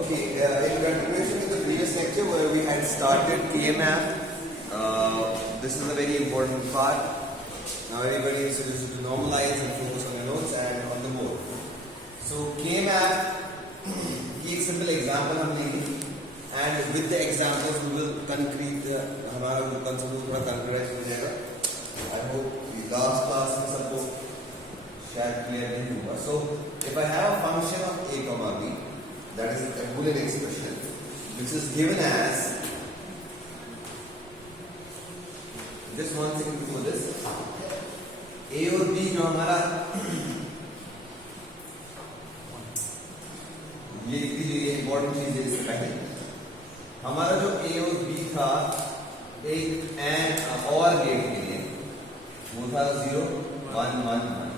Okay, in continuation with the previous lecture where we had started KMAP, this is a very important part. Now everybody is supposed to normalize and focus on the notes and on the board. So KMAP, ये एक simple example हम लेंगे and with the examples we will concrete हमारा जो concept पूरा concrete हो जाएगा. I hope the last class में सबको शायद clear नहीं हुआ. So if I have a function of a comma b, that is a Boolean expression which is given as, just one second before this, a और b जो हमारा ये important चीज है. इससे पहले हमारा जो a और b था एक एंड और गेट के लिए वो था 0 1 1 1.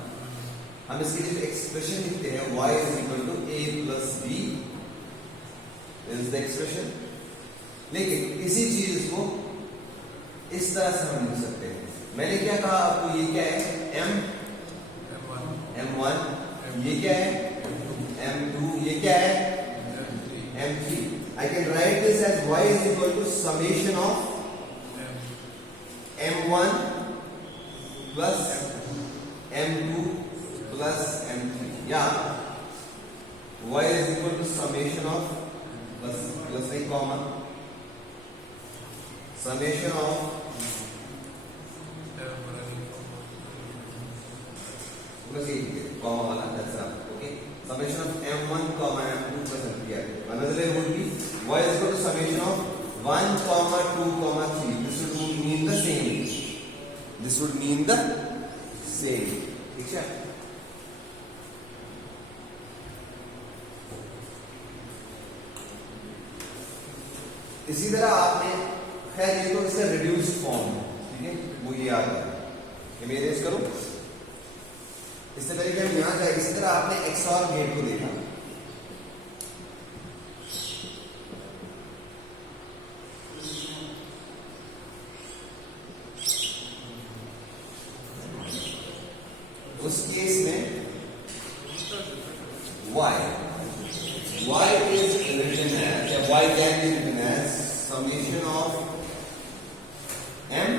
हम इसके लिए एक्सप्रेशन लिखते हैं y is equal to a plus b is the expression. लेकिन इसी चीज को इस तरह से हम लिख सकते हैं. मैंने क्या कहा आपको, ये क्या है m1, ये क्या है m2, ये क्या है m3. I can write this as y is equal to summation of m1 plus m2 plus m3. या y is equal to summation of plus a comma summation of plus a comma वाला, that's right. Okay, summation of m1 comma m2 plus m3. Another way would be y is equal to summation of 1 comma 2 comma 3. This would mean the same. This would mean the same. ठीक है. इसी तरह आपने, खैर ये तो इसका reduced form है, ठीक है, वो ये याद है. मैं इरेज करूं इससे पहले कि हम यहां जाए. इसी तरह आपने एक्सऑर गेट को देखा. उस केस में y is written as, y can be written as summation of m.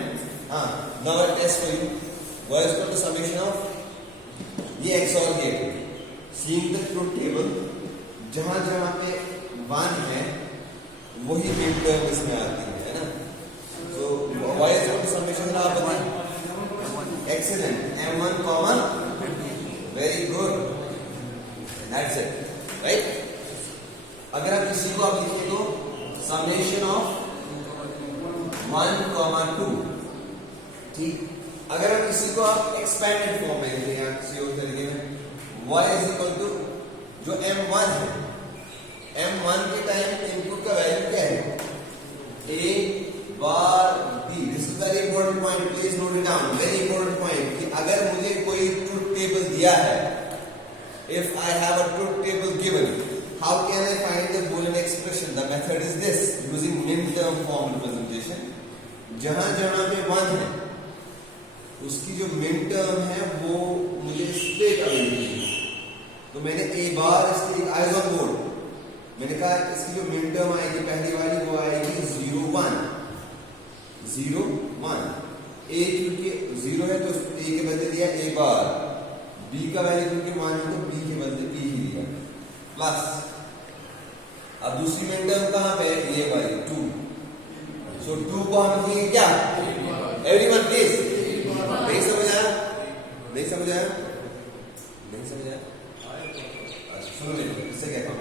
Now I test for you. Y is equal to summation of ये XOR gate. Seeing the truth table, जहां जहां पे 1 है वही मिड टर्म इसमें आती है ना. So y is equal to summation आप बताएं. Excellent. m1 comma, very good. That's it, right? अगर आप किसी को आप लिखे तो समेशन ऑफ 1 comma 2, ठीक. अगर आप किसी को आप एक्सपेंडेड फॉर्म में लिखें या किसी और तरीके में, y is equal to जो m1 है, m1 के टाइम इनपुट का वैल्यू क्या है, a bar b. This is very important point, please note it down. Very important point कि अगर मुझे कोई ट्रुथ टेबल दिया है, if I have a truth table given, how can I find the Boolean expression? The method is this, using min-term form representation. जहां जहां पे 1 है उसकी जो min term है वो मुझे स्ट्रेट अवे मिलेगी. तो मैंने a बार इसकी eyes on board, मैंने कहा इसकी जो min term आएगी पहली वाली वो आएगी 0 1 0 1. a क्योंकि 0 है तो a के बदले दिया a बार, b का वैल्यू क्योंकि 1 है तो b के बदले b ही दिया प्लस. अब दूसरी मिड टर्म कहां पे है, ये वाली 2. सो 2 को हम लिखेंगे क्या, एवरीवन प्लीज. नहीं समझ आया, नहीं समझ आया, नहीं समझ आया. सुनो इससे कहता हूं.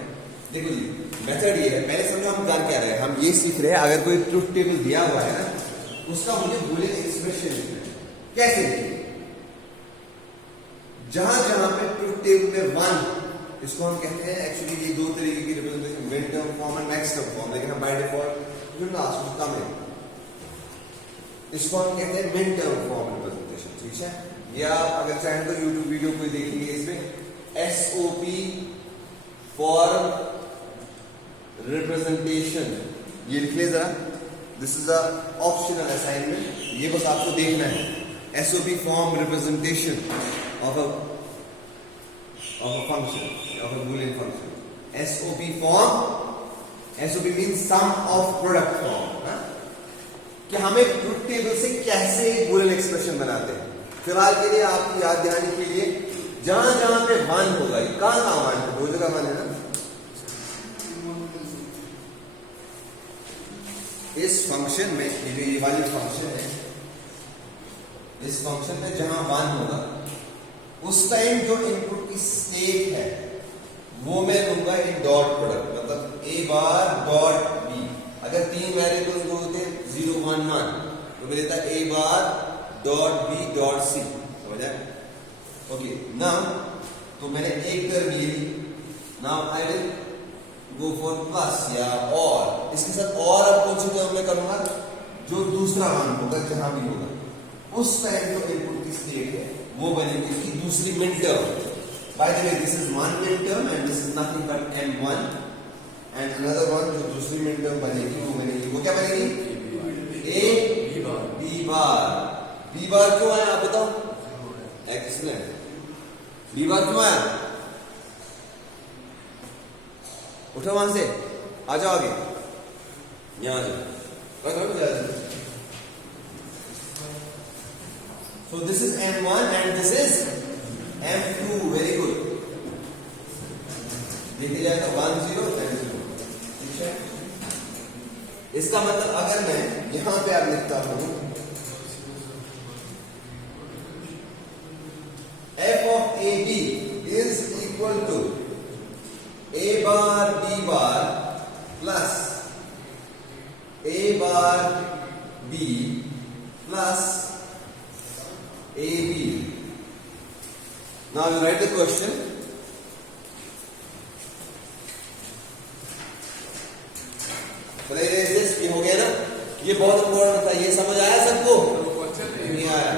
देखो जी, मेथड ये है. पहले समझो हम कर क्या रहे हैं. हम ये सीख रहे हैं अगर कोई ट्रुथ टेबल दिया हुआ है ना, उसका मुझे बूलियन एक्सप्रेशन लिखना है. कैसे लिखेंगे, जहां जहां पे ट्रुथ टेबल में 1, इसको हम कहते हैं, एक्चुअली ये दो तरीके की representation, mid term form and max term form, लेकिन हम बाय डिफॉल्ट जो लास्ट में कम है इसको हम कहते हैं मिड टर्म फॉर्म रिप्रेजेंटेशन. ठीक है. या अगर चाहें तो यूट्यूब वीडियो कोई देखेंगे, इसमें एसओपी फॉर रिप्रेजेंटेशन ये लिख ले जरा. This is a optional assignment, ये बस आपको देखना है. SOP form representation of a function, of a Boolean function. SOP form SOP means sum of product form, कि हमें ट्रुथ टेबल से कैसे बूलियन एक्सप्रेशन बनाते हैं। फिलहाल के लिए आपकी याद दिलाने के लिए जहां जहां पे 1 होगा, कहां 1 है, दो जगह 1 है ना, इस फंक्शन में ये वाली फंक्शन है, इस फंक्शन में जहां 1 होगा उस टाइम जो इनपुट की स्टेट है वो मैं लूंगा इन डॉट प्रोडक्ट, मतलब a बार डॉट b। अगर 3 वेरिएबल्स होते 0 1 1 तो मैं देता a बार डॉट b डॉट c, समझ आया? ओके, नाउ तो मैंने एक कर ली, now I will go for plus या और, इसके साथ और अब कौन सी टर्म में करूंगा, जो दूसरा मान होगा जहां भी होगा उस टाइम जो इनपुट की स्टेट है वो बनेगी इसकी दूसरी mid term. By the way this is one mid term and this is nothing but m1 and another one जो दूसरी मिड टर्म बनेगी वो बनेगी, वो क्या बनेगी, a b बार। b बार क्यों आया आप बताओ? एक्सीलेंट, b बार क्यों आया? उठो वहां से, आ जाओ आगे, यहां आ जाओ। So this is m1 and this is m2, very good। देखिए जाएगा 1 0 10 0, ठीक है। इसका मतलब अगर मैं यहां पे आप लिखता हूं f of ab is equal to a bar b bar plus a bar b plus AB। Now you write the question। ये हो गया ना, ये बहुत इंपॉर्टेंट था, ये समझ आया सबको? नहीं आया?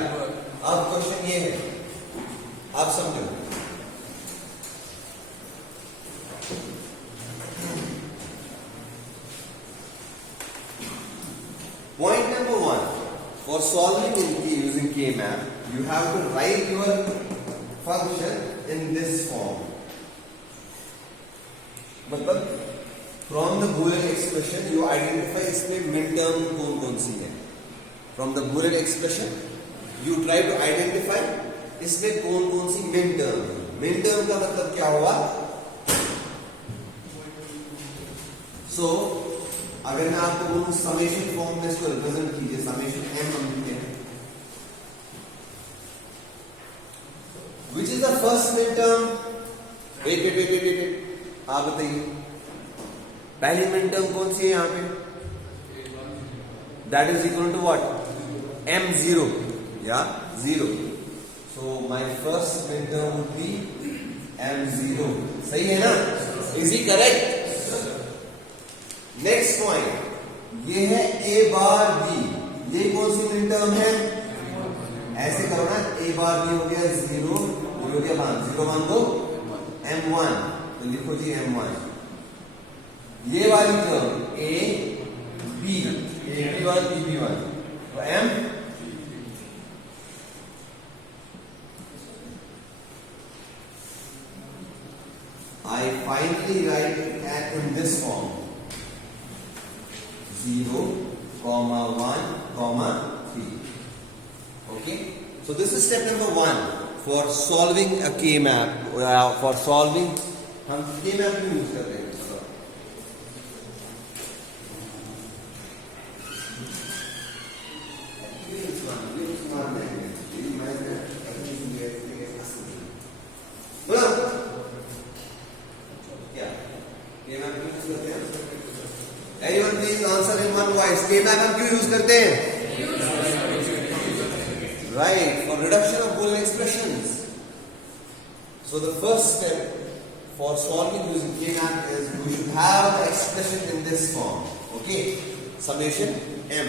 अब क्वेश्चन ये है, आप समझो। Point number 1, for solving using K-map, you have to write your function in this form। मतलब from the Boolean expression you identify इसमें मिड टर्म कौन कौन सी है। From the Boolean expression you try to identify इसमें कौन कौन सी mid term है। Mid term का मतलब क्या हुआ? So अगर मैं आपको बोलूं समेशन फॉर्म में इसको रिप्रेजेंट कीजिए, समेशन m हम लिखते हैं, which is the first midterm? wait, आप बताइए पहली midterm कौन सी है यहां पे? that is equal to what? m0 या 0। so my first midterm would be m0, सही है ना? is he correct? Next point ये है a बार b, ये कौन सी midterm है? ऐसे करो ना, a बार b हो गया 0, हो गया 1, 0 1 2 m1, तो लिखो जी m1। ये वाली term a b, ab1 bb1, तो m I finally write it in this form 0, 1, 3। Okay, so this is step number 1 for solving a K-map। for solving हम K-map क्यों यूज करते हैं? Anyone please answer in one voice। K-map हम क्यों use करते हैं? Right, for reduction of Boolean expressions। So the first step for solving using K-map is we should have the expression in this form। Okay, summation m,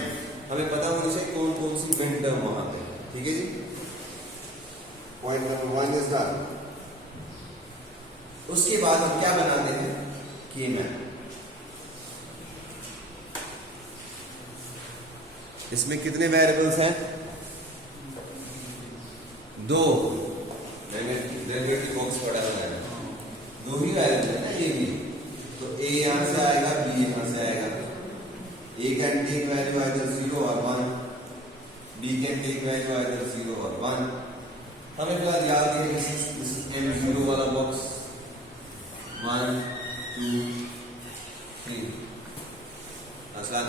हमें पता होना चाहिए कौन कौन सी मिड टर्म वहां पे, ठीक है जी। Point number 1 is done. उसके बाद हम क्या बनाते हैं? K-map। इसमें कितने वेरिएबल्स हैं? 2। मैंने डेरिवेटिव बॉक्स पढ़ा हुआ है, 2 ही वेरिएबल है ना, ये भी। तो ए यहां से आएगा, बी यहां से आएगा। A can take value either 0 और 1, B can take value either 0 और 1। हमें फिलहाल याद है दिस इज M0 वाला बॉक्स 1 2 3 आसान।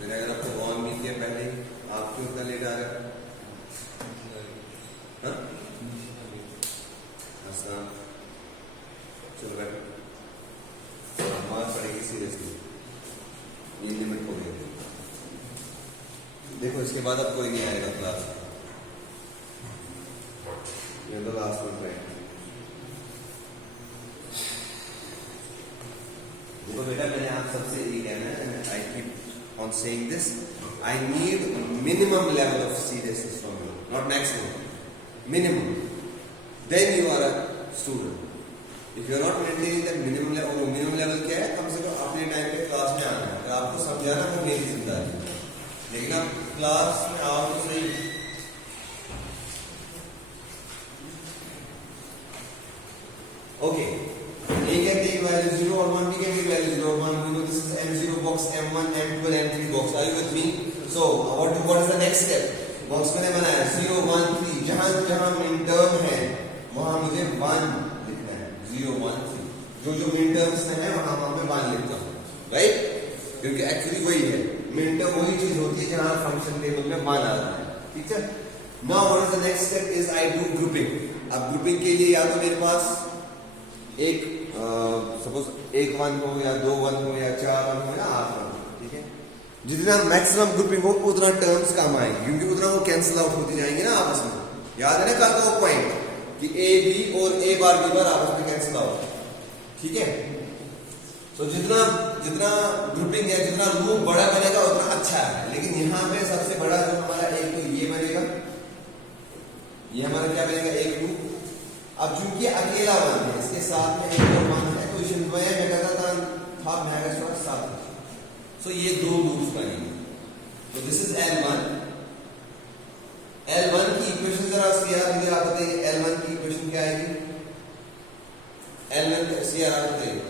मैंने अगर आपको ऑन नहीं किया पहले, आप क्यों कर लेट आ रहे? हाँ आसान। चलो बैठो, मार पड़ेगी सीरियसली, ये लिमिट हो गई। देखो इसके बाद अब कोई नहीं आएगा क्लास, ये तो लास्ट में है। देखो बेटा, मैंने आप सबसे ये कहना है, I keep on saying this, I need minimum level of seriousness from you, not maximum, minimum, then you are a student. If you are not maintaining that minimum level, minimum level क्या है? कम से कम अपने time पे class में आना है, अगर आपको समझाना वो मेरी जिम्मेदारी है, लेकिन आप क्लास में आओ तो सही। Okay, A can take value 0 or 1, B can take value 0 or 1. We know this is M0 box, M1, M2 and M3 box. Are you with me? So, what is the next step? Box मैंने बनाया 0, 1, 3. जहां जहां min term है वहां मुझे 1 लिखना है, 0, 1, 3. जो मिन टर्म्स में है वहां मैं 1 लिखता हूँ, राइट? क्योंकि एक्चुअली वही है, मिन टर्म वही चीज होती है जहां फंक्शन टेबल में 1 आता है, ठीक है? Now what is the next step? Is I do grouping. अब ग्रुपिंग के लिए या तो मेरे पास एक सपोज एक 1 हो या 2 1 हो या 4 1 हो या 8 1 हो, ठीक है? जितना मैक्सिमम ग्रुपिंग हो उतना टर्म्स काम आएंगे, क्योंकि उतना वो कैंसिल आउट होती जाएंगे ना आपस में। याद है ना कल का वो पॉइंट कि ए बी और ए बार बी बार आपस में कैंसिल आउट, ठीक है? तो जितना जितना ग्रुपिंग है, जितना लूप बड़ा बनेगा उतना अच्छा है। लेकिन यहाँ पे सबसे बड़ा जो हमारा एक तो ये बनेगा, ये हमारा क्या बनेगा? एक लूप। अब चूंकि अकेला 1 है, इसके साथ में एक और 1 है, तो इसे मैं कहता था मैंने थोड़ा साथ, सो ये 2 लूप्स बनेंगे। तो दिस इज L1। L1 की इक्वेशन जरा सीआर मुझे आप बताइए, L1 की इक्वेशन क्या आएगी? L1 सीआर आप बताइए।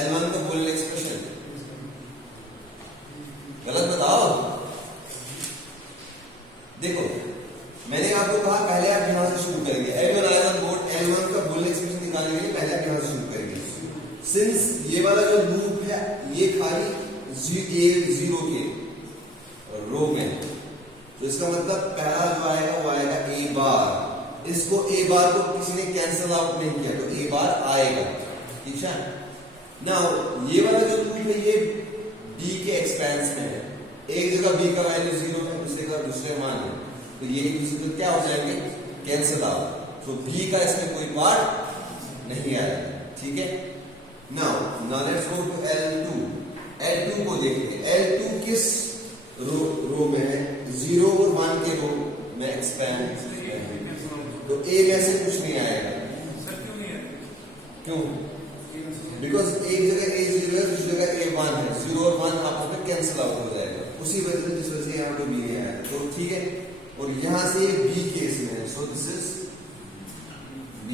L1 का फुल एक्सप्रेशन गलत बताओ। देखो मैंने आपको कहा पहले आप यहां से शुरू करेंगे, L1 I1 बोर्ड L1 का फुल एक्सप्रेशन निकालने के लिए पहले आप यहां से शुरू करेंगे। सिंस ये वाला जो लूप है ये खाली A0 के रो में, तो इसका मतलब पहला जो आएगा वो आएगा A बार। इसको A बार को किसी ने कैंसिल आउट नहीं किया तो A बार आएगा, ठीक है? नाउ ये वाला जो लूप है ये B के एक्सपेंस में है, एक जगह B का वैल्यू 0 है, दूसरे का दूसरे मान है, तो ये एक दूसरे को क्या हो जाएंगे? Cancel out. तो B का इसमें कोई पार्ट नहीं आएगा, ठीक है? Now let's go to L2। L2 को देखिए, L2 किस रो में है? 0 और 1 के रो में एक्सपेंड, तो A में से कुछ नहीं आएगा। क्यों? बिकॉज एक जगह A0 है, दूसरी जगह A1 है, 0 और 1 आपस में कैंसिल आउट हो जाएगा, उसी वजह से जिस वजह से यहाँ पे B आया, तो ठीक है? और यहां से B केस में है, so this is B।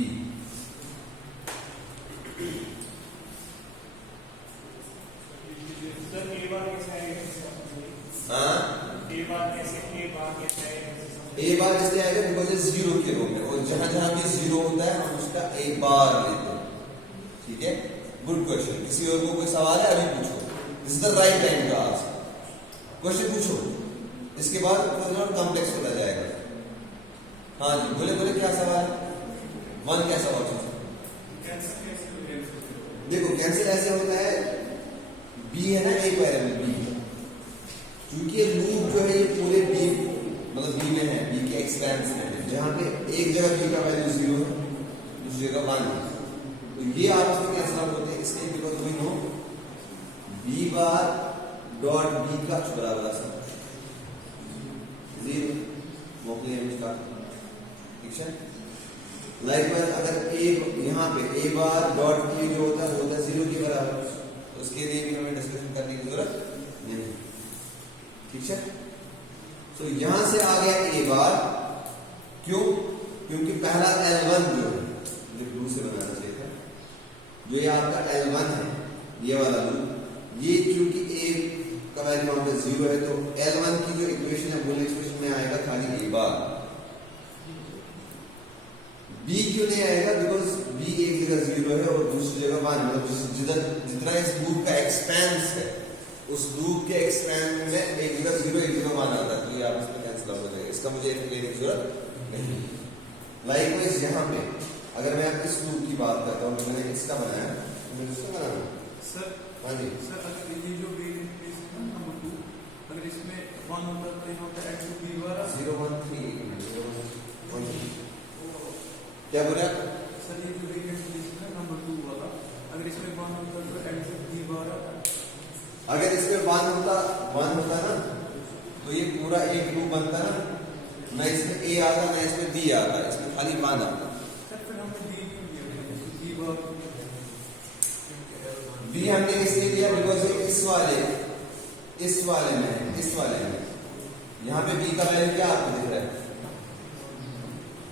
A बार इसलिए आएगा बिकॉज ये 0 के रो में, और जहां जहां भी 0 होता है हम उसका A बार लेते हैं, ठीक है? Good question. किसी और को कोई सवाल है? अभी पूछो, this is the right time to ask question, पूछो, इसके बाद थोड़ा कॉम्प्लेक्स होता जाएगा। हाँ जी बोले बोले, क्या सवाल है? 1 क्या सवाल है? देखो कैंसिल ऐसे होता है, B है ना, एक वेरिएबल B, क्योंकि लूप जो है ये पूरे B मतलब B में है, B के एक्सपेंस में है, जहां पे एक जगह B का वैल्यू 0 है, दूसरी जगह 1 है, तो ये आपस में कैंसिल आउट होते हैं, इसलिए because we know B bar dot B का छोटा वाला सा 0 मोकले का, ठीक है? लाइकवाइज अगर A यहाँ पे A बार डॉट B जो होता है 0 के बराबर, उसके लिए भी हमें डिस्कशन करने की जरूरत नहीं, ठीक है? तो यहां से आ गया A बार, क्यों? क्योंकि पहला L1 जो है, मुझे ब्लू से बनाना चाहिए था, जो ये आपका L1 है, ये वाला लूप, ये क्योंकि A का वैल्यू वहां पे 0 है, तो L1 की जो इक्वेशन है वो एक्सप्रेशन में आएगा खाली A बार। B क्यों नहीं आएगा? बिकॉज B एक जगह 0 है और दूसरी जगह 1, मतलब जितना इस लूप का एक्सपेंस है, उस लूप के एक्सपेंस में एक जगह 0 एक जगह 1 आता है, तो ये आप इसमें कैंसिल आउट हो जाएगा, इसका मुझे एक्सप्लेन की जरूरत नहीं। लाइकवाइज यहाँ पे अगर मैं इस लूप की बात करता हूँ, तो मैंने इसका बनाया, तो मुझे इसका बनाना सर। हाँ जी सर अगर ये जो वेरिएंट प्लेस है ना नंबर 2, अगर इसमें 1 होता तो यहाँ पे x b वाला 0 1 3 क्या बोला सर? ये जो वेरिएंट प्लेस है ना नंबर 2 वाला, अगर इसमें 1 होता तो x b वाला, अगर इसमें 1 होता ना, तो ये पूरा एक लूप बनता ना, ना इसमें A आता ना इसमें B आता, इसमें खाली 1 आता। सर फिर हमने b क्यों दिया? b बार B हमने इसलिए दिया बिकॉज इस वाले में यहाँ पे B का वैल्यू क्या आपको दिख रहा है?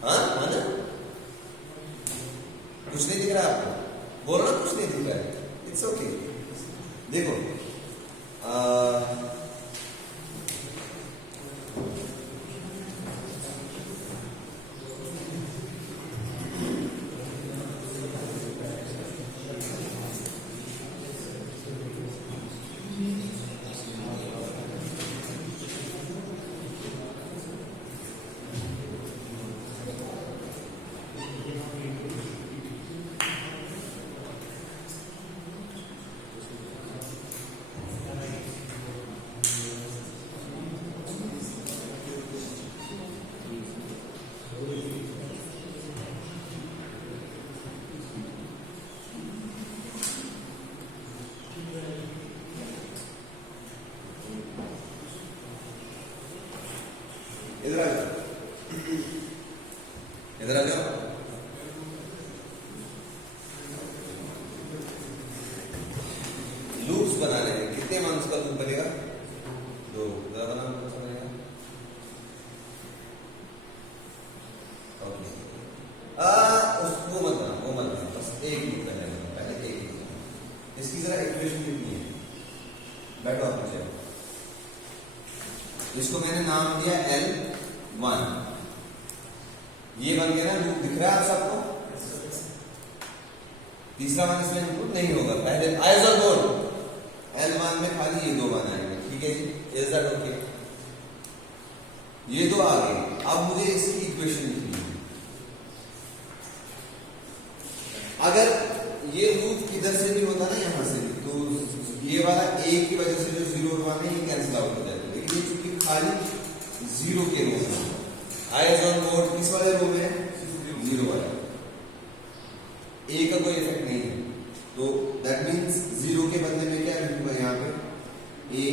हाँ ना, कुछ नहीं दिख रहा है आपको? बोलो ना, कुछ नहीं दिख रहा है, इट्स ओके। देखो इधर आ जाओ। लूप्स बनाने हैं, कितने मंथ्स का लूप बनेगा? 2। ज्यादा नाम कौन सा बनेगा? उसको मत बना, वो मत बना, बस एक लूप बनेगा, पहले एक लूप। इसकी जरा इक्वेशन कितनी है? बैठो आप नीचे। इसको मैंने नाम दिया L1। ये बन गया ना लूप, दिख रहा है आप सबको? तीसरा वन इसमें इंक्लूड नहीं होगा, पहले आइसर बोर्ड L1 में खाली ये 2 वन आएंगे, ठीक है जी? Is that okay? ये 2 आ गए, अब मुझे इसकी इक्वेशन लिखनी है। अगर ये लूप इधर से भी होता ना, यहां से भी, तो ये वाला A की वजह से जो 0 और 1 है ये कैंसिल आउट हो जाएगा, लेकिन ये चूंकि खाली 0 के रो में, आइज ऑन बोर्ड किस वाले रो में? 0 वाला। A का कोई इफेक्ट नहीं है, तो दैट मींस 0 के बदले में क्या लिखूंगा यहाँ पे? A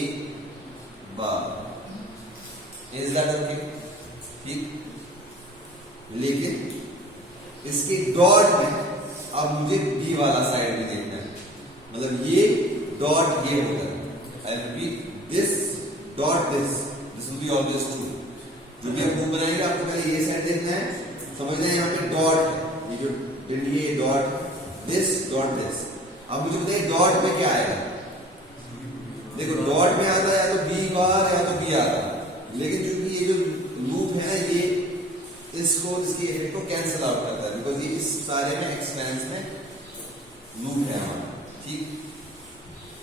bar. Is that okay? ठीक। लेकिन इसके डॉट में अब मुझे B वाला साइड में देखना है, मतलब ये डॉट ये होता है, I repeat, this dot this will be always true. जो भी हम लूप बनाएंगे आपको पहले ये साइड देखना है, समझना है यहाँ पे डॉट, ये जो ये डॉट दिस डॉट दिस। अब मुझे बताइए डॉट में क्या आएगा? देखो डॉट में आता है या तो B बार या तो B आता है, लेकिन क्योंकि ये जो लूप है ना, ये इसको इसकी इफेक्ट को कैंसिल आउट करता है, बिकॉज ये इस सारे में एक्सपेंस में लूप है हमारा, ठीक।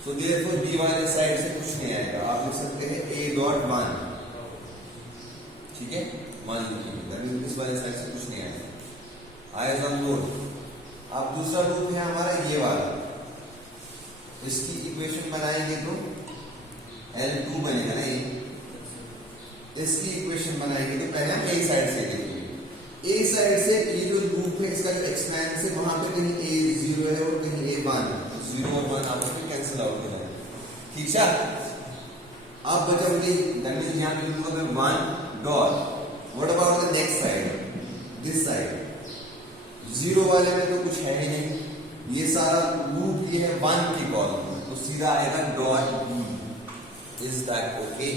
तो देयरफॉर B वाले साइड से कुछ नहीं आएगा, आप लिख सकते हैं A.1, ठीक है? 1 लिखेंगे, दैट मींस इस वाले साइड से कुछ नहीं आएगा। Eyes on board. अब दूसरा लूप है हमारा ये वाला, इसकी इक्वेशन बनाएंगे तो L2 बनेगा ना, इसकी इक्वेशन बनाएंगे तो पहले हम A साइड से देखेंगे। A साइड से ये जो लूप है इसका जो एक्सपेंस है, वहां पे कहीं A 0 है और कहीं A 1, तो 0 और 1 आपस में कैंसिल आउट हो जाएगा, ठीक है? अब बचा मुझे दैट मींस यहां पे लिखूंगा मैं 1 dot, what about the next side, this side? 0 वाले में तो कुछ है ही नहीं, ये सारा लूप ये है 1 की कॉलम, तो सीधा आएगा dot B। Is that okay?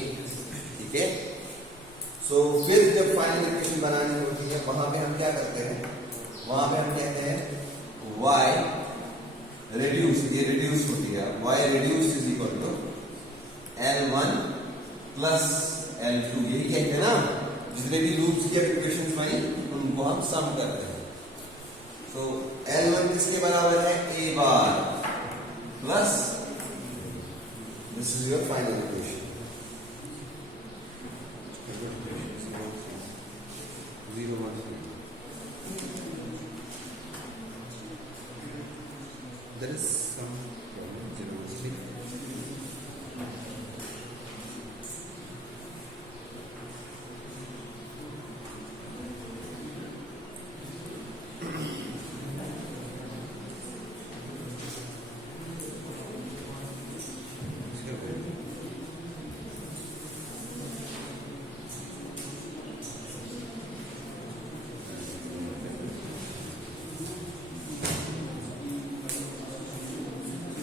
ठीक है? सो फिर जब फाइनल इक्वेशन बनानी होती है वहां पे हम क्या करते हैं, वहां पे हम कहते हैं y रिड्यूस, ये रिड्यूस होती है, y reduce is equal to L1 plus L2, यही कहते हैं ना, जितने भी लूप्स की इक्वेशंस बनी उनको हम सम करते हैं। तो L1 किसके बराबर है, a bar plus this is your final equation. There is some problem.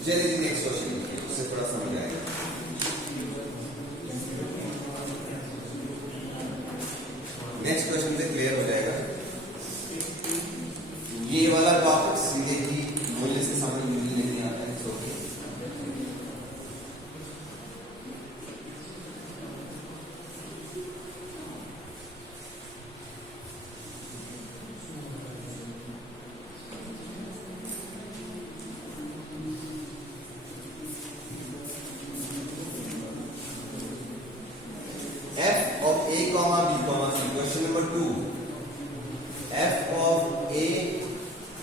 चलिए नेक्स्ट क्वेश्चन लिखिए, उससे थोड़ा समझ आएगा। नेक्स्ट क्वेश्चन से क्लियर हो जाएगा। ये वाला टॉपिक सीधे ही बोलने से समझ में नहीं आता है, सो f of a comma b comma c, question number 2, f of a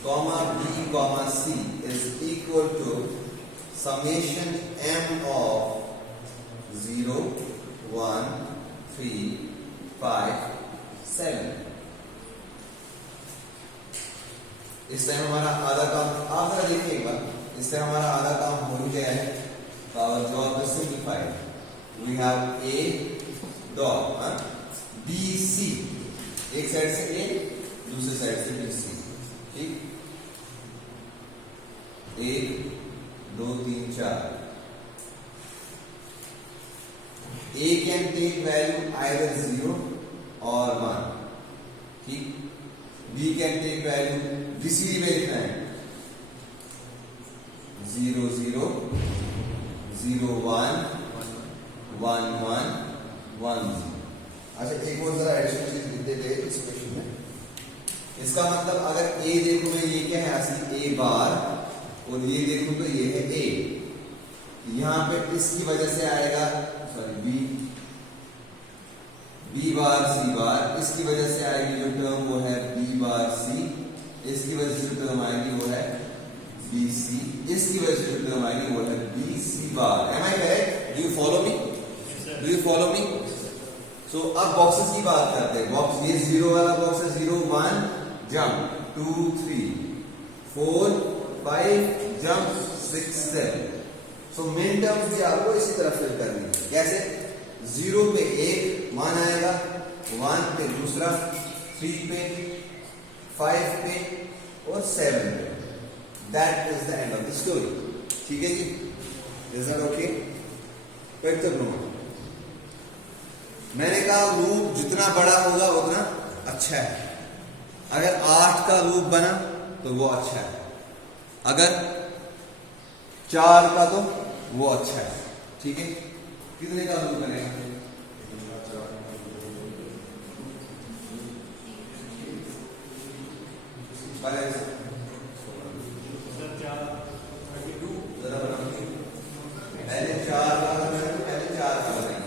comma b comma c is equal to summation m of 0 1 3 5 7। इस टाइम हमारा आधा काम, आप जरा देखिए एक बार, इससे हमारा आधा काम हो गया है। Our job is simplified. We have a dot b c, एक साइड से a, दूसरी साइड से b c, ठीक, 1 2 3 4। a can take value either 0 or 1, ठीक, b can take value, BCD में लिखना है 0 0 0 1 1 1 1 0। अच्छा एक और जरा एडिशनल चीज लिख देते हैं इस क्वेश्चन में। इसका मतलब अगर a देखूं मैं, ये क्या है असली a बार, और ये देखूं तो ये है a, यहां पे इसकी वजह से आएगा सॉरी b बार c बार, इसकी वजह से आएगी जो टर्म वो है b बार c, इसकी वजह से जो टर्म आएगी वो है bc, इसकी वजह से जो टर्म आएगी वो है bc बार। Am I correct? Do you follow me? Do you follow me? So अब बॉक्सेस की बात करते हैं। बॉक्स, ये 0 वाला बॉक्स है, 0 1 jump, 2 3 4 5 jump 6 7। So main terms भी आपको इसी तरह फिल करनी है। कैसे? 0 पे एक मान आएगा, 1 पे दूसरा, 3 पे, 5 पे और 7 पे। That is the end of the story. ठीक है जी? Is that okay? Quick the no. मैंने कहा लूप जितना बड़ा होगा उतना अच्छा है। अगर 8 का लूप बना तो वो अच्छा है, अगर 4 का तो वो अच्छा है। ठीक है? कितने का लूप बनेगा? पहले 4 का बनाएंगे, पहले 4 का बनाएंगे।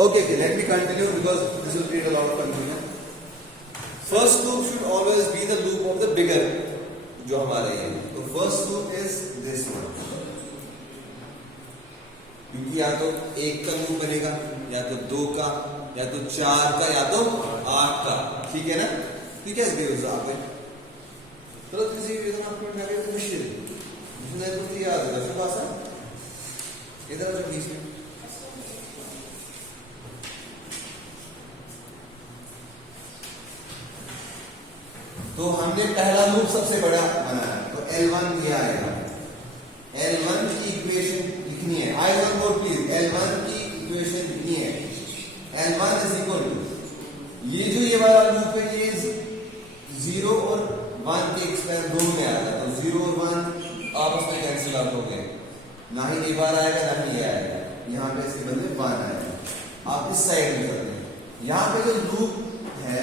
Okay, let me continue because this will create a lot of confusion. First loop should always be the loop of the bigger, जो हमारे ये, तो first loop is this one, क्योंकि या तो 1 का लूप बनेगा, या तो 2 का, या तो 4 का, या तो 8 का, ठीक है ना? ठीक है, बेउज आप चलो किसी भी विधि आपको उठा के मुश्किल जिसने कुछ याद है दर्शक भाषा इधर से बीच में तो हमने पहला लूप सबसे बड़ा बनाया, तो L1 ये आएगा। L1 की इक्वेशन लिखनी है, I one board please, L1 की इक्वेशन लिखनी है, L1 इज इक्वल टू, ये जो ये वाला लूप है ये 0 और 1 के एक्सपेंस दोनों में आएगा, तो 0 और 1 आपस में कैंसिल आउट हो गए, ना ही ये बार आएगा ना ही ये आएगा, यहाँ पे इसके बदले 1 आएगा। आप इस साइड में करते हैं, यहाँ पे जो लूप है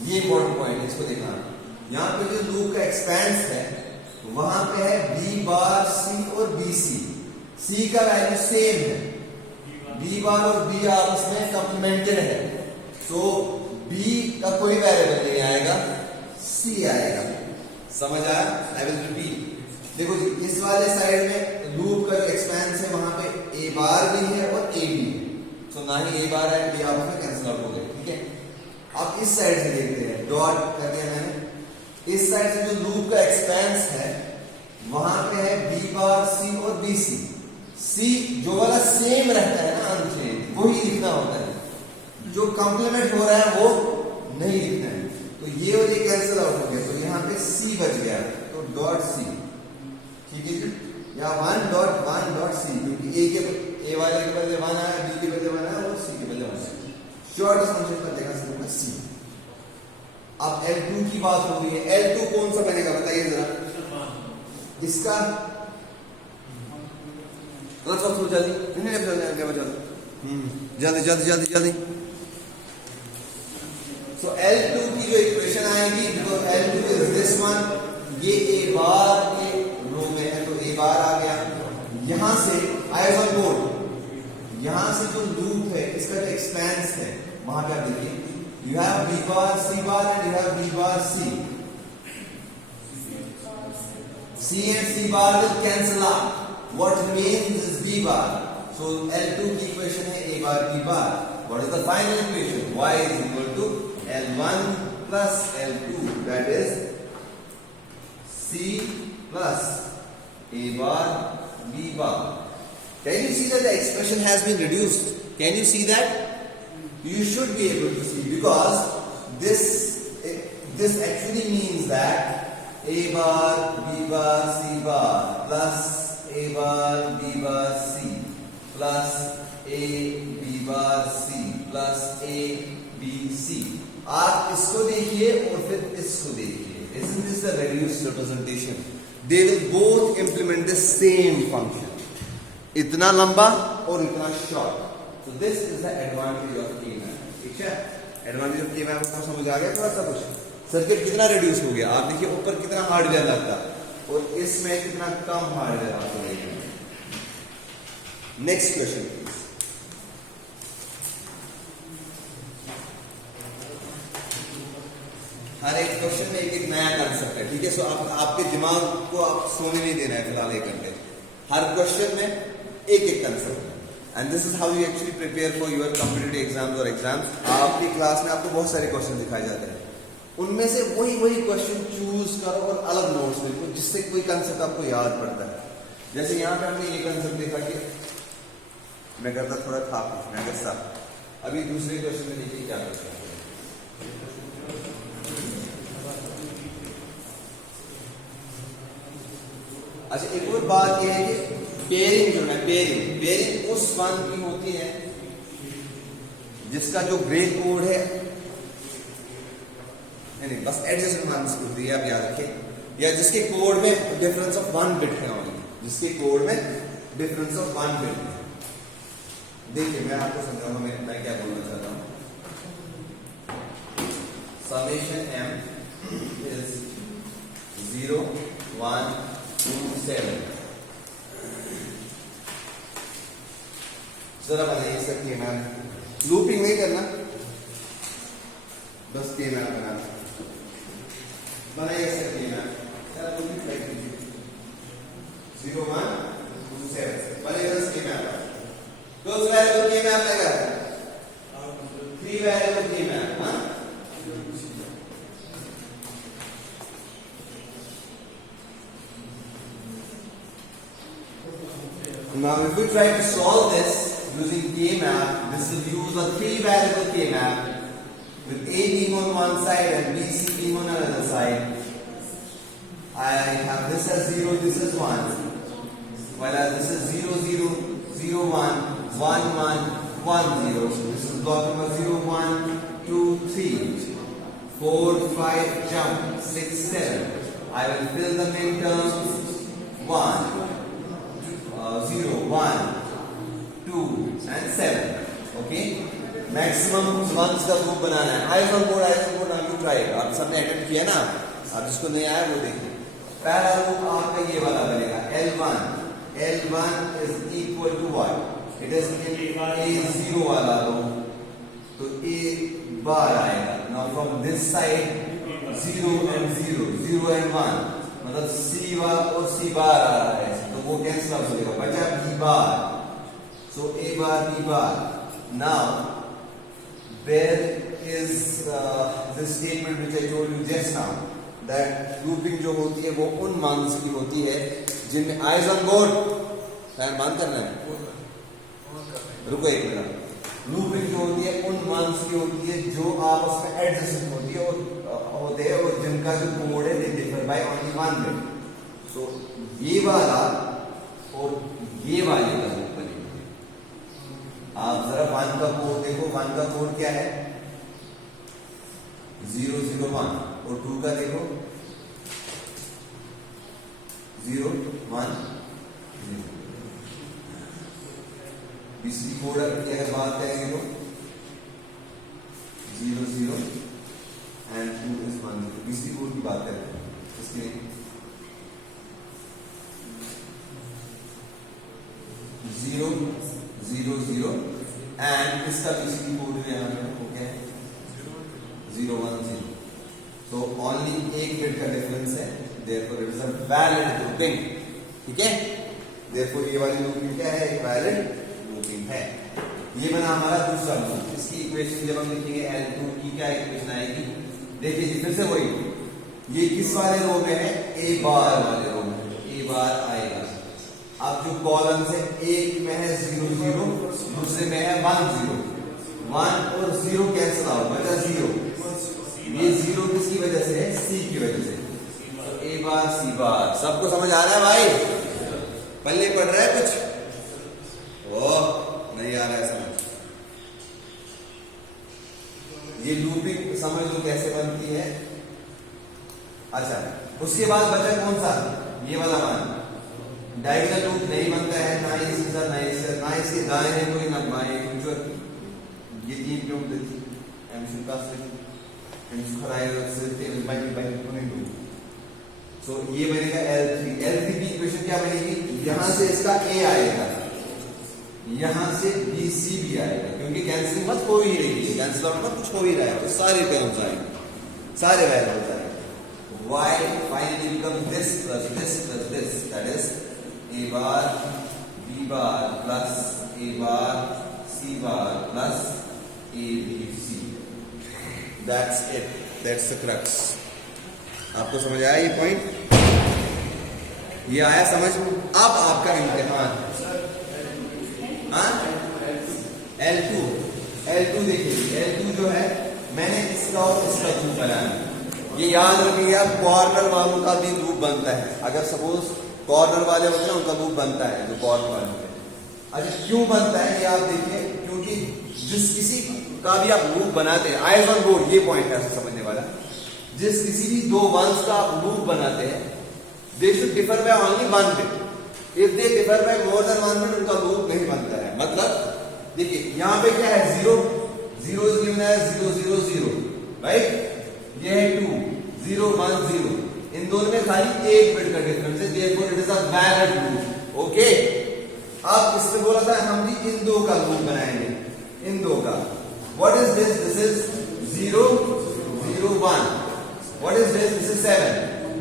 ये इंपॉर्टेंट पॉइंट है, इसको देखना, यहाँ पे जो लूप का एक्सपेंस है वहां पे है b बार c और bc, c का वैल्यू सेम है, b बार और b आपस में कंप्लीमेंटेड है, तो b का कोई वेरिएबल नहीं आएगा, c आएगा। समझ आया? आई विल रिपीट, देखो जी इस वाले साइड में लूप का जो एक्सपेंस है वहां पे a बार भी है और a भी है, तो ना ही a बार है b आपस में कैंसिल आउट हो गए, ठीक है? अब इस साइड से देखते हैं, डॉट कर दिया मैंने, इस साइड से जो लूप का एक्सपेंस है वहां पे है b बार c और bc, c जो वाला सेम रहता है ना अनचेंज वही लिखना होता है, जो कंप्लीमेंट हो रहा है वो नहीं लिखना है, तो ये और ये कैंसिल आउट हो गया, तो यहाँ पे c बच गया, तो डॉट c, ठीक है जी, या 1 डॉट c, क्योंकि a वाले के बदले 1 आया, b के बदले 1 आया और c के बदले 1 आया, शॉर्ट फंक्शन का देखा सकते सी। अब L2 की बात हो रही है, L2 कौन सा बनेगा बताइए जरा, इसका जल्दी सो L2 की जो इक्वेशन आएगी, तो L2 इज दिस वन, ये a बार के रो में है तो a बार आ गया, यहां से आइजन बोर्ड, यहां से जो लूप है इसका जो एक्सपेंस है वहां पे आप देखिए, you have b bar c bar and you have b bar c and c bar will cancel out, what remains is b bar, so L2 की इक्वेशन है a bar b bar, what is the final equation, y is equal to L1 plus L2, that is c plus a bar b bar. Can you see that the expression has been reduced? Can you see that? You should be able to see, because this actually means that a bar b bar c bar plus a bar b bar c plus a b bar c plus a b c. आप इसको देखिए और फिर इसको देखिए, isn't this the reduced representation? They will both implement the same function. इतना लंबा और इतना short, so this is the advantage of K-map, ठीक है? एडवांटेज ऑफ K-map आपको समझ आ गया थोड़ा सा कुछ? सर्किट कितना रिड्यूस हो गया, आप देखिए ऊपर कितना हार्डवेयर लगता और इसमें कितना कम हार्डवेयर आपको लगेगा। Next question please. हर एक क्वेश्चन में एक नया कंसेप्ट है, ठीक है? सो आपके दिमाग को आप सोने नहीं देना है फिलहाल 1 घंटे, हर क्वेश्चन में एक कंसेप्ट है, and this is how you actually prepare for your competitive exams और एग्जाम्स। आपकी क्लास में आपको बहुत सारे क्वेश्चन दिखाए जाते हैं, उनमें से वही क्वेश्चन चूज करो और अलग नोट्स लिखो जिससे कोई कंसेप्ट आपको याद पड़ता है। जैसे यहाँ पे हमने ये कंसेप्ट देखा कि मैं करता थोड़ा था कुछ, मैं कैसा अभी दूसरे क्वेश्चन में देखिए क्या करता है। अच्छा, एक और बात यह है कि पेयरिंग जो है, पेयरिंग उस वन की होती है जिसका जो ग्रे कोड है, नहीं बस एडजस्टमेंट मार्क्स होती है, आप याद रखें, या जिसके कोड में डिफरेंस ऑफ 1 बिट है, जिसके कोड में डिफरेंस ऑफ 1 बिट है। देखिए मैं आपको समझाऊंगा मैं क्या बोलना चाहता हूं। Summation m is 0 1 2 7। जरा बनाइए इसका मैम, लूपिंग नहीं करना, बस के मैप बनाइए सर के मैप 0 1 2 7 बनेगा के मैप तो उस वैल्यू के मैप लगा 3 वैल्यू के मैप हाँ now if we try to solve this using K-map, this will use a 3-variable K-map with A being on one side and B, C being on another side. I have this as 0, this is 1. Whereas this is 0, 0, 0, 1, 1, 1, 1, 0. So this is block number 0, 1, 2, 3, 4, 5, jump, 6, 7. I will fill them in terms 1, 0, 1, 2 and 7. Okay? Maximum ones का group बनाना है. Iphone board नाम you try. आप सबने attempt किया ना? आप जिसको नहीं आया वो देखिए. पहला ग्रुप आपका ये वाला बनेगा L1. L1 is equal to what? It is A0 वाला ग्रुप. तो A बार आएगा. Now from this side 0 and 0, 0 and 1. मतलब C और C बार आ रहा है. तो वो कैंसिल आउट हो जाएगा. बचा B bar. So A bar, B bar. Now there is this statement which I told you just now that looping जो होती है वो उन मान्स की होती है जिनमें eyes on board टाइम मान करना है. रुको एक मिनट. लूपिंग जो होती है उन मान्स की होती है जो आपस में एडजस्टेंट होती है और होते हैं और जिनका जो कोड है they differ by only one bit. So ये वाला और ये वाले का लूप बनेगा. आप जरा 1 का कोड देखो. 1 का कोड क्या है? 0 0 1 और 2 का देखो 0 1 0. तीसरी कोड की अगर बात करेंगे तो 0 0 एंड 2 इज 1. तीसरी कोड की बात करें इसके 0 0 0 एंड इसका तीसरी कोड जो यहाँ पे वो क्या है 0 1 0. तो ओनली एक बिट का डिफरेंस है. Therefore it is a valid looping. ठीक है. देयरफॉर ये वाली लूपिंग क्या है? एक वैलिड लूपिंग है. ये बना हमारा दूसरा लूप. इसकी इक्वेशन जब हम लिखेंगे L2 की क्या इक्वेशन आएगी? देखिए जी फिर से वही. ये किस वाले रो में है? A बार वाले रो में. A बार आएगा. अब जो कॉलम है एक में है 0 0 दूसरे में है 1 0. 1 और 0 कैंसिल आउट बचा 0. ये 0 किसकी वजह से है? C की वजह से. तो A बार C बार. सबको समझ आ रहा है भाई? पल्ले पड़ रहा है कुछ? ओ नहीं आ रहा है समझ. ये लूपिंग समझ लो कैसे बनती है. अच्छा उसके बाद बचा कौन सा? ये वाला मान. डायगोनल लूप नहीं बनता है. ना इसके साथ ना इसके दाएं है कोई ना बाएं. जो ये तीन क्यों देती एम शुका से एम खराए से तेल बाई बाई को नहीं दो. सो ये बनेगा L3. L3 की इक्वेशन क्या बनेगी? यहां से इसका A आएगा, यहां से BC भी आएगा क्योंकि कैंसिलिंग मत हो ही रही है. कैंसिल आउट मत कुछ हो ही रहा है. तो सारे टर्म्स आएंगे, सारे वैल्यूज आएंगे. Y finally becomes this plus this plus this. That is A bar B bar plus A bar C bar plus A B C. That's it. That's the crux. आपको समझ आया ये पॉइंट? ये आया समझ? अब आपका इम्तिहान. हाँ L2 देखिए. L2 जो है मैंने इसका और इसका लूप बनाया. ये याद रखिए आप कॉर्नर वालों का भी लूप बनता है. अगर सपोज कॉर्नर वाले होते हैं उनका लूप बनता है जो कॉर्नर वाले होते हैं. अच्छा क्यों बनता है ये आप देखिए. क्योंकि जिस किसी का भी आप लूप बनाते हैं आइज ऑन बोर्ड, ये पॉइंट है समझने वाला. जिस किसी भी दो वंस का आप लूप बनाते हैं they should differ by only one bit. If they differ by more than one bit उनका लूप नहीं बनता है. मतलब देखिए यहाँ पे क्या है 0 0 इज गिवन एज 0 0 0 राइट. ये है 2 0 1 0. इन दोनों में खाली एक बिट का डिफरेंस है. Therefore it is a valid loop. Okay. अब इसमें बोला था हम भी इन दो का लूप बनाएंगे. इन दो का what is this? This is 0 0 1. What is this? This is 7.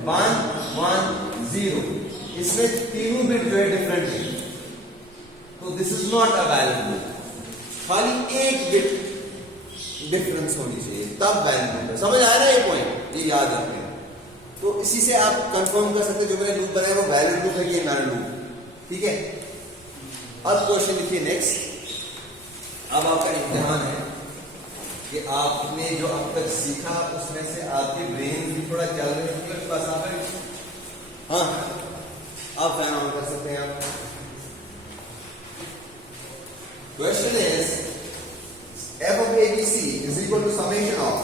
1 1 0. इसमें तीनों बिट जो है डिफरेंट है, तो this is not a valid loop. खाली एक बिट डिफरेंस होनी चाहिए तब वैलिड लूप है. समझ आया ना ये पॉइंट? ये याद रखना. तो इसी से आप कंफर्म कर सकते हैं जो मैंने लूप बनाया वो वैलिड लूप है कि नल लूप. ठीक है. अब क्वेश्चन लिखिए नेक्स्ट. अब आपका इम्तिहान है कि आपने जो अब तक सीखा उसमें से आपके ब्रेन भी थोड़ा चल रहे हैं. बस आप हाँ आप फैन ऑन कर सकते हैं. आप question is f of abc is equal to summation of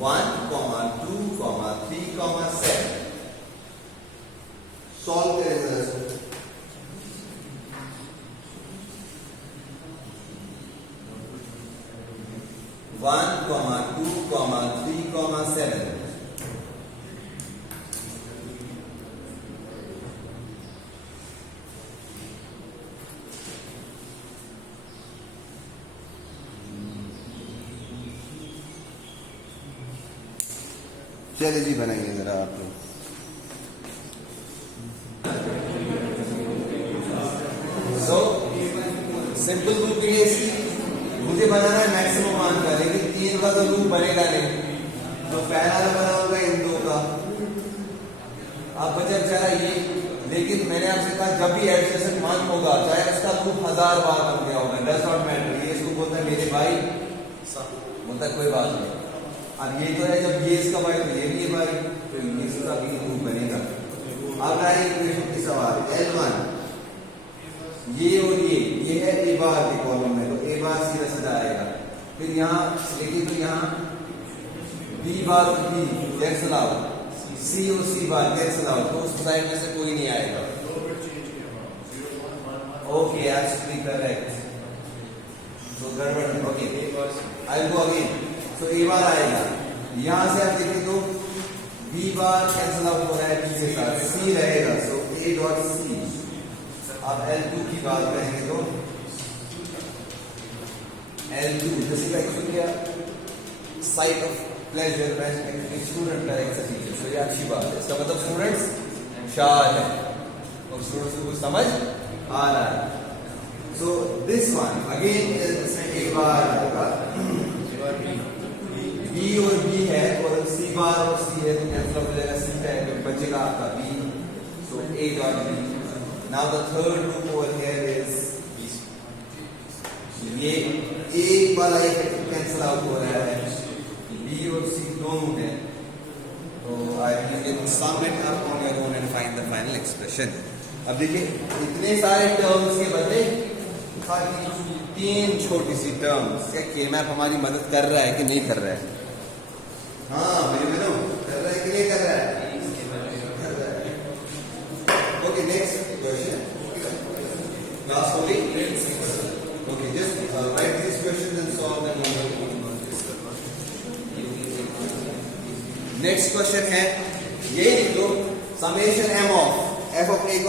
1, 2, 3, 7. Solve करें जरा इसको. One, 2, 3, 7. चलिए जी बनाइए जरा आप लोग. सो सिंपल लूप ये मुझे बनाना है मैक्सिमम मान का, लेकिन 3 का तो लूप बनेगा नहीं. तो पहला तो बना होगा इन 2 का. अब बचा बेचारा ये. लेकिन मैंने आपसे कहा जब भी एडजस्टेंट मान होगा चाहे उसका लूप 1000 बार बन गया होगा, डज नॉट मैटर. ये इसको बोलता है मेरे भाई, बोलता है कोई बात नहीं. अब ये तो है जब ये इसका भाई तो ये भी भाई, तो ये इसका भी लूप बनेगा. अब आए इक्वेशन के सवाल. L1 ये और ये है ए बार के कॉलम में, तो ए बार सीधा सीधा आएगा. फिर यहाँ लेकिन तो यहाँ बी बार और बी कैंसिल आउट, सी और सी बार कैंसिल आउट, तो उस साइड में से कोई नहीं आएगा. Okay absolutely correct. तो गड़बड़. Okay I will go again. तो ए बार आएगा. यहां से आप देखें तो बी बार कैंसिल आउट हो रहा है बी के साथ, सी रहेगा. सो ए डॉट सी. अब L2 की बात करेंगे तो L2 जैसे का क्या sight of pleasure when student corrects a teacher. So ये अच्छी बात है. इसका मतलब स्टूडेंट्स शाद है और स्टूडेंट्स को समझ आ रहा है. सो दिस वन अगेन इसमें एक बार आएगा. B और B है और C बार और C है तो कैंसिल हो जाएगा. C है तो बचेगा आपका B. So A dot B. Now the third loop over here is ये एक वाला इफेक्ट कैंसिल आउट हो रहा है. B और C दोनों हैं. तो I think you can sum it up on your own and find the final expression. अब देखिए इतने सारे टर्म्स के बदले खाली 3 छोटी सी टर्म्स. क्या K-मैप हमारी मदद कर रहा है कि नहीं कर रहा है? हाँ मेरे बहनों कर रहा है कि नहीं कर रहा है? कर रहा है. Okay next question. Last only. Okay, just write these questions and solve them on your own. Next question है ये लिख दो. Summation m of f of a, b,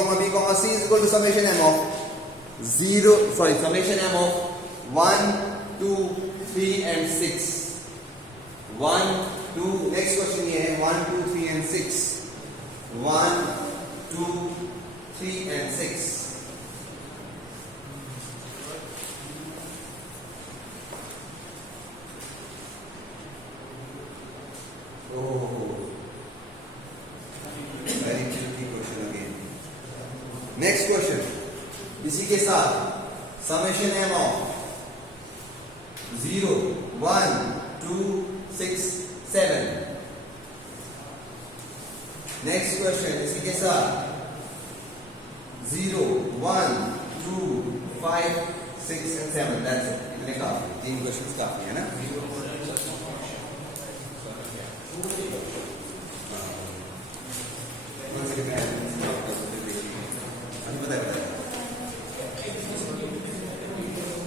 c is equal to summation m of summation m of 1, 2, 3 and 6. 1, 2. Next question ये है 1, 2, 3 and 6. 1, 2, 3 and 6. Very tricky question again. Next question. इसी के साथ summation m of 0, 1, 2, 6, 7. Next question. इसी के साथ 0, 1, 2, 5, 6 and 7. That's it. इतने काफी. 3 questions काफी है ना?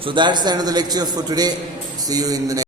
So that's the end of the lecture for today. See you in the next.